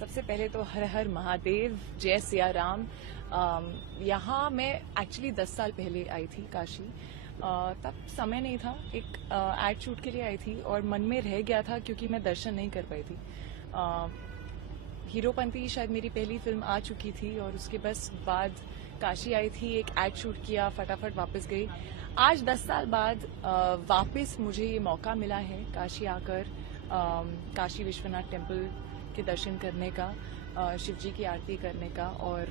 सबसे पहले तो हर हर महादेव, जय सिया राम। यहाँ मैं एक्चुअली 10 साल पहले आई थी काशी। तब समय नहीं था, एक एड शूट के लिए आई थी और मन में रह गया था क्योंकि मैं दर्शन नहीं कर पाई थी। हीरोपंती शायद मेरी पहली फिल्म आ चुकी थी और उसके बस बाद काशी आई थी, एक एड शूट किया, फटाफट वापस गई। आज 10 साल बाद वापस मुझे ये मौका मिला है काशी आकर काशी विश्वनाथ टेम्पल के दर्शन करने का, शिव जी की आरती करने का, और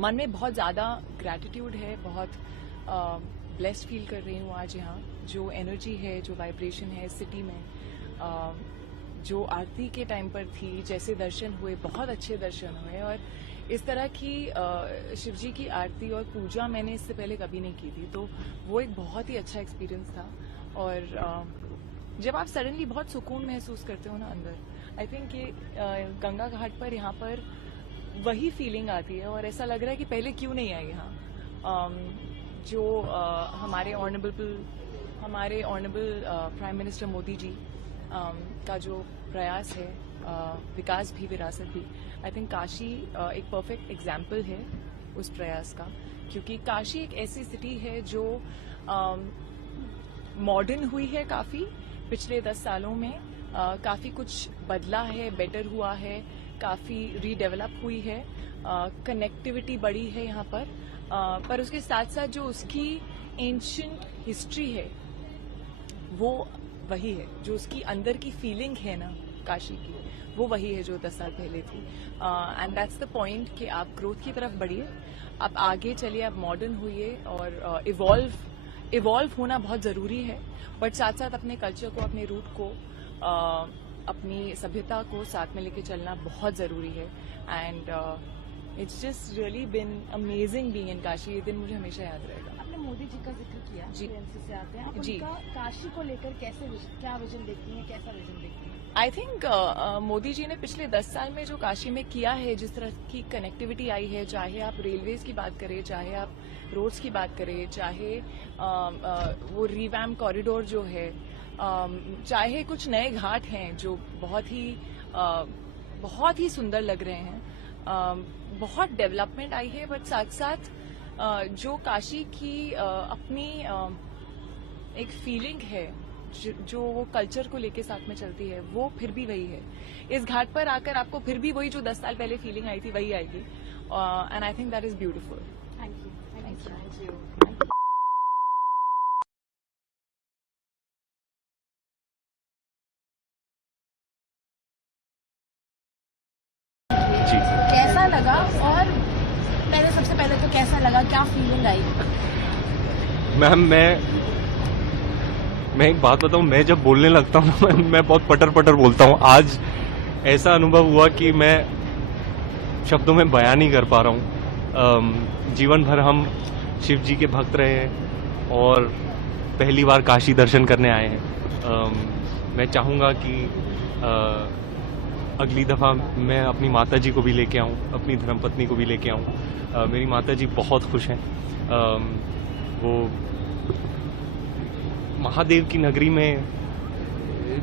मन में बहुत ज़्यादा ग्रैटिट्यूड है, बहुत ब्लेस्ड फील कर रही हूँ आज यहाँ। जो एनर्जी है, जो वाइब्रेशन है सिटी में, जो आरती के टाइम पर थी, जैसे दर्शन हुए, बहुत अच्छे दर्शन हुए। और इस तरह की शिव जी की आरती और पूजा मैंने इससे पहले कभी नहीं की थी, तो वो एक बहुत ही अच्छा एक्सपीरियंस था। और जब आप सडनली बहुत सुकून महसूस करते हो ना अंदर, आई थिंक ये गंगा घाट पर यहाँ पर वही फीलिंग आती है और ऐसा लग रहा है कि पहले क्यों नहीं आए यहाँ। जो हमारे honourable prime minister Modi ji का जो प्रयास है, विकास भी विरासत भी, आई थिंक काशी एक परफेक्ट एग्जाम्पल है उस प्रयास का। क्योंकि काशी एक ऐसी सिटी है जो मॉडर्न हुई है काफ़ी पिछले 10 सालों में, काफ़ी कुछ बदला है, बेटर हुआ है, काफ़ी रीडेवलप हुई है, कनेक्टिविटी बढ़ी है यहाँ पर उसके साथ साथ जो उसकी एंशिएंट हिस्ट्री है वो वही है, जो उसकी अंदर की फीलिंग है ना काशी की, वो वही है जो 10 साल पहले थी। एंड दैट्स द पॉइंट कि आप ग्रोथ की तरफ बढ़िए, आप आगे चलिए, आप मॉडर्न हुइए और इवॉल्व होना बहुत ज़रूरी है, बट साथ साथ अपने कल्चर को, अपने रूट को, अपनी सभ्यता को साथ में लेके चलना बहुत ज़रूरी है। And it's just really been amazing being in Kashi. ये दिन मुझे हमेशा याद रहेगा। आपने मोदी जी का जिक्र किया जी, एमसी से आते हैं आप, जी, उनका काशी को लेकर क्या विजन देखती हैं, कैसा विजन देखती हैं? आई थिंक मोदी जी ने पिछले 10 साल में जो काशी में किया है, जिस तरह की कनेक्टिविटी आई है, चाहे आप रेलवेज की बात करें, चाहे आप रोड्स की बात करें, चाहे वो रिवैम्प कॉरिडोर जो है, चाहे कुछ नए घाट हैं जो बहुत ही सुंदर लग रहे हैं, बहुत डेवलपमेंट आई है। बट साथ साथ जो काशी की अपनी एक फीलिंग है, जो वो कल्चर को लेके साथ में चलती है, वो फिर भी वही है। इस घाट पर आकर आपको फिर भी वही जो 10 साल पहले फीलिंग आई थी वही आएगी। And I think that is beautiful. Thank you. कैसा लगा, और सबसे पहले तो कैसा लगा, क्या फीलिंग आई? मैम, मैं एक बात बताऊं, मैं जब बोलने लगता हूं मैं बहुत पटर बोलता हूं। आज ऐसा अनुभव हुआ कि मैं शब्दों में बयान नहीं कर पा रहा हूं। जीवन भर हम शिव जी के भक्त रहे हैं और पहली बार काशी दर्शन करने आए हैं। मैं चाहूँगा कि अगली दफ़ा मैं अपनी माताजी को भी लेके आऊँ, अपनी धर्मपत्नी को भी लेके आऊँ। मेरी माताजी बहुत खुश हैं। वो महादेव की नगरी में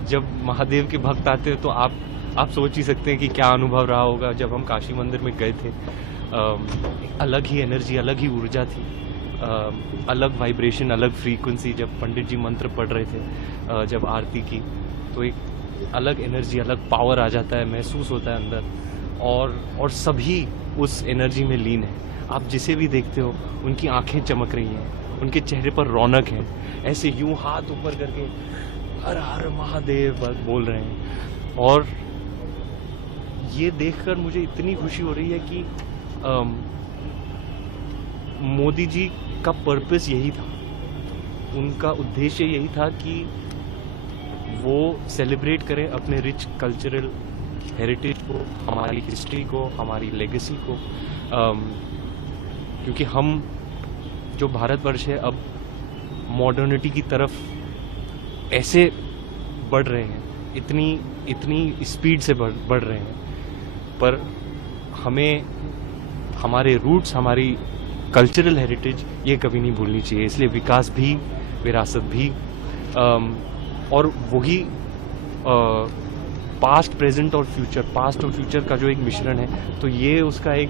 जब महादेव के भक्त आते हैं तो आप सोच ही सकते हैं कि क्या अनुभव रहा होगा। जब हम काशी मंदिर में गए थे, अलग ही एनर्जी, अलग ही ऊर्जा थी, अलग वाइब्रेशन, अलग फ्रीक्वेंसी। जब पंडित जी मंत्र पढ़ रहे थे, जब आरती की, तो एक अलग एनर्जी, अलग पावर आ जाता है, महसूस होता है अंदर, और सभी उस एनर्जी में लीन है। आप जिसे भी देखते हो उनकी आंखें चमक रही हैं, उनके चेहरे पर रौनक है, ऐसे यूं हाथ ऊपर करके हर हर महादेव बोल रहे हैं। और ये देखकर मुझे इतनी खुशी हो रही है कि मोदी जी का पर्पस यही था, उनका उद्देश्य यही था कि वो सेलिब्रेट करें अपने रिच कल्चरल हेरिटेज को, हमारी हिस्ट्री को, हमारी लेगेसी को। क्योंकि हम जो भारतवर्ष है अब मॉडर्निटी की तरफ ऐसे बढ़ रहे हैं, इतनी स्पीड से बढ़ रहे हैं, पर हमें हमारे रूट्स, हमारी कल्चरल हेरिटेज ये कभी नहीं भूलनी चाहिए। इसलिए विकास भी, विरासत भी, और वही पास्ट, प्रेजेंट और फ्यूचर का जो एक मिश्रण है, तो ये उसका एक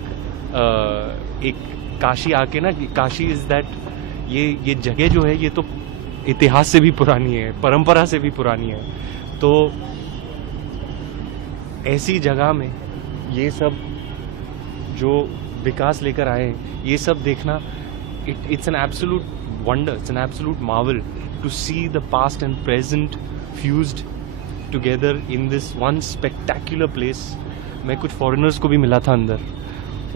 काशी आके ना, काशी इज दैट, ये जगह जो है ये तो इतिहास से भी पुरानी है, परंपरा से भी पुरानी है। तो ऐसी जगह में ये सब जो विकास लेकर आए हैं, ये सब देखना, it's an absolute wonder, it's an absolute marvel to see the past and present fused together in this one spectacular place. मैं कुछ foreigners को भी मिला था अंदर,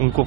उनको